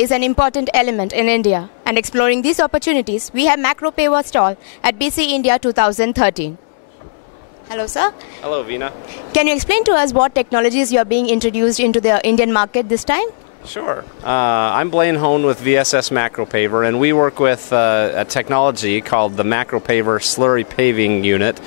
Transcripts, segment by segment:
is an important element in India, and exploring these opportunities, we have Macropaver stall at BC India 2013. Hello, sir. Hello, Veena. Can you explain to us what technologies you are being introduced into the Indian market this time? Sure. I'm Blaine Hone with VSS Macropaver, and we work with a technology called the Macropaver Slurry Paving Unit.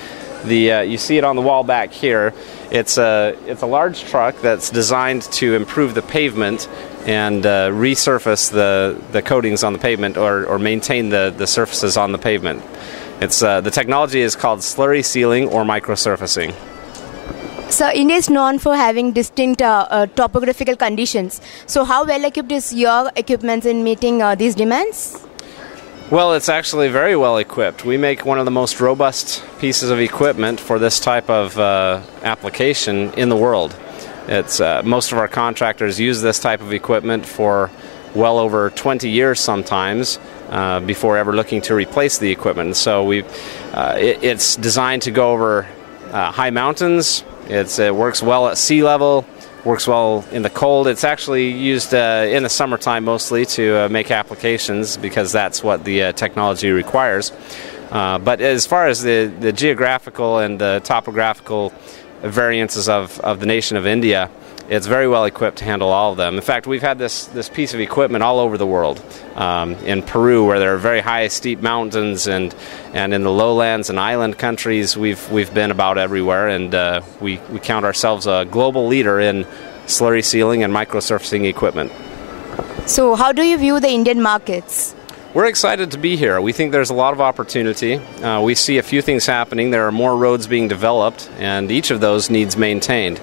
You see it on the wall back here. It's a large truck that's designed to improve the pavement and resurface the coatings on the pavement or maintain the surfaces on the pavement. The technology is called slurry sealing or microsurfacing. So India is known for having distinct topographical conditions. So how well equipped is your equipment in meeting these demands? Well, it's actually very well equipped. We make one of the most robust pieces of equipment for this type of application in the world. Most of our contractors use this type of equipment for well over 20 years sometimes before ever looking to replace the equipment. So it's designed to go over high mountains. It works well at sea level, works well in the cold. It's actually used in the summertime mostly to make applications because that's what the technology requires. But as far as the geographical and the topographical variances of the nation of India, it's very well equipped to handle all of them. In fact, we've had this piece of equipment all over the world. In Peru, where there are very high, steep mountains, and in the lowlands and island countries, we've been about everywhere, and we count ourselves a global leader in slurry sealing and microsurfacing equipment. So how do you view the Indian markets? We're excited to be here. We think there's a lot of opportunity. We see a few things happening. There are more roads being developed, and each of those needs maintained.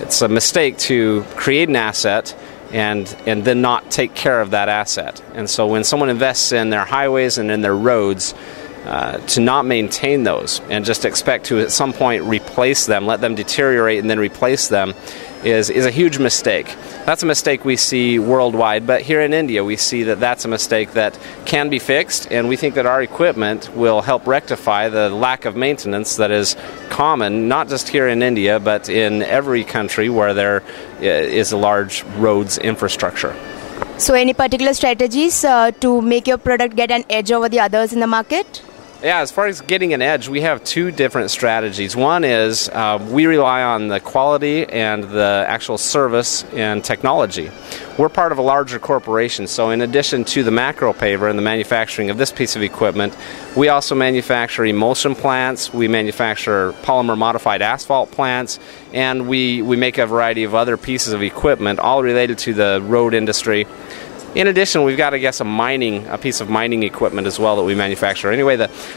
It's a mistake to create an asset and then not take care of that asset. And so when someone invests in their highways and in their roads, to not maintain those and just expect to at some point replace them, let them deteriorate and then replace them, is a huge mistake. That's a mistake we see worldwide, but here in India we see that that's a mistake that can be fixed, and we think that our equipment will help rectify the lack of maintenance that is common, not just here in India, but in every country where there is a large roads infrastructure. So any particular strategies to make your product get an edge over the others in the market? Yeah, as far as getting an edge, we have two different strategies. One is we rely on the quality and the actual service and technology. We're part of a larger corporation, so in addition to the Macropaver and the manufacturing of this piece of equipment, we also manufacture emulsion plants, we manufacture polymer-modified asphalt plants, and we make a variety of other pieces of equipment, all related to the road industry. In addition, we've got, I guess, a piece of mining equipment as well that we manufacture. Anyway,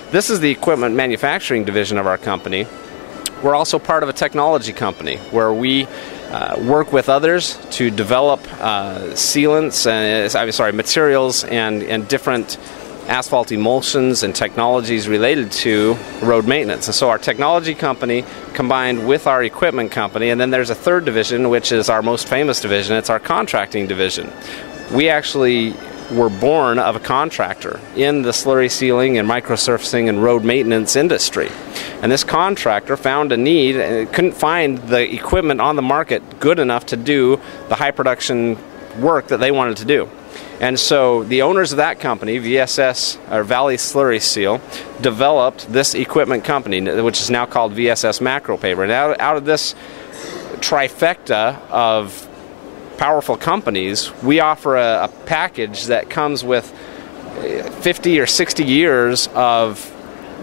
this is the equipment manufacturing division of our company. We're also part of a technology company where we work with others to develop materials and different asphalt emulsions and technologies related to road maintenance. And so our technology company combined with our equipment company, and then there's a third division, which is our most famous division. It's our contracting division. We actually were born of a contractor in the slurry sealing and microsurfacing and road maintenance industry. And this contractor found a need and couldn't find the equipment on the market good enough to do the high production work that they wanted to do. And so the owners of that company, VSS, or Valley Slurry Seal, developed this equipment company, which is now called VSS Macropaver. And out of this trifecta of powerful companies, we offer a package that comes with 50 or 60 years of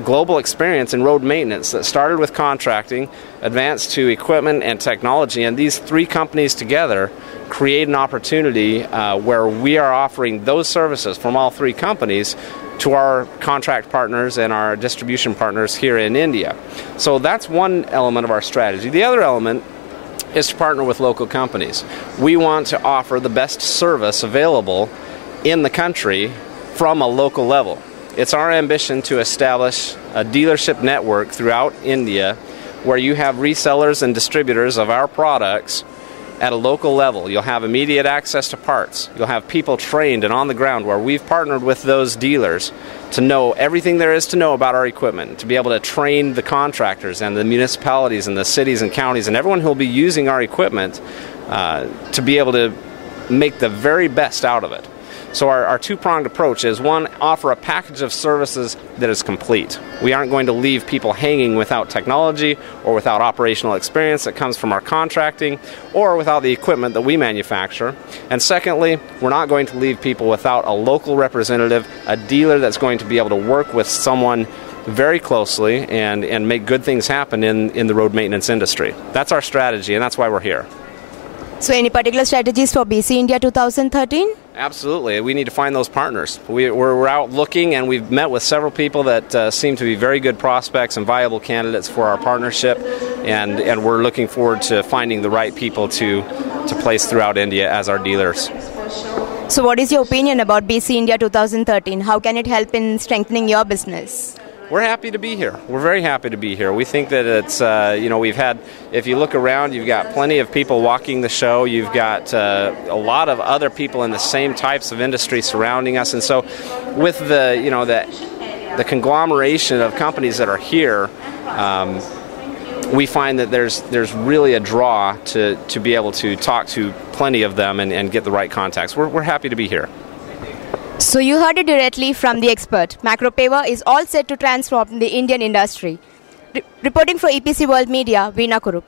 global experience in road maintenance that started with contracting, advanced to equipment and technology, and these three companies together create an opportunity where we are offering those services from all three companies to our contract partners and our distribution partners here in India. So that's one element of our strategy. The other element is to partner with local companies. We want to offer the best service available in the country from a local level. It's our ambition to establish a dealership network throughout India where you have resellers and distributors of our products at a local level. You'll have immediate access to parts. You'll have people trained and on the ground where we've partnered with those dealers to know everything there is to know about our equipment, to be able to train the contractors and the municipalities and the cities and counties and everyone who will be using our equipment to be able to make the very best out of it. So our two-pronged approach is, one, offer a package of services that is complete. We aren't going to leave people hanging without technology or without operational experience that comes from our contracting or without the equipment that we manufacture. And secondly, we're not going to leave people without a local representative, a dealer that's going to be able to work with someone very closely and make good things happen in the road maintenance industry. That's our strategy, and that's why we're here. So any particular strategies for BC India 2013? Absolutely. We need to find those partners. We're out looking, and we've met with several people that seem to be very good prospects and viable candidates for our partnership, and we're looking forward to finding the right people to place throughout India as our dealers. So what is your opinion about BC India 2013? How can it help in strengthening your business? We're happy to be here. We're very happy to be here. We think that it's, we've had, if you look around, you've got plenty of people walking the show. You've got a lot of other people in the same types of industry surrounding us. And so with the conglomeration of companies that are here, we find that there's really a draw to be able to talk to plenty of them and get the right contacts. We're happy to be here. So you heard it directly from the expert. Macropaver is all set to transform the Indian industry. Reporting for EPC World Media, Veena Kurup.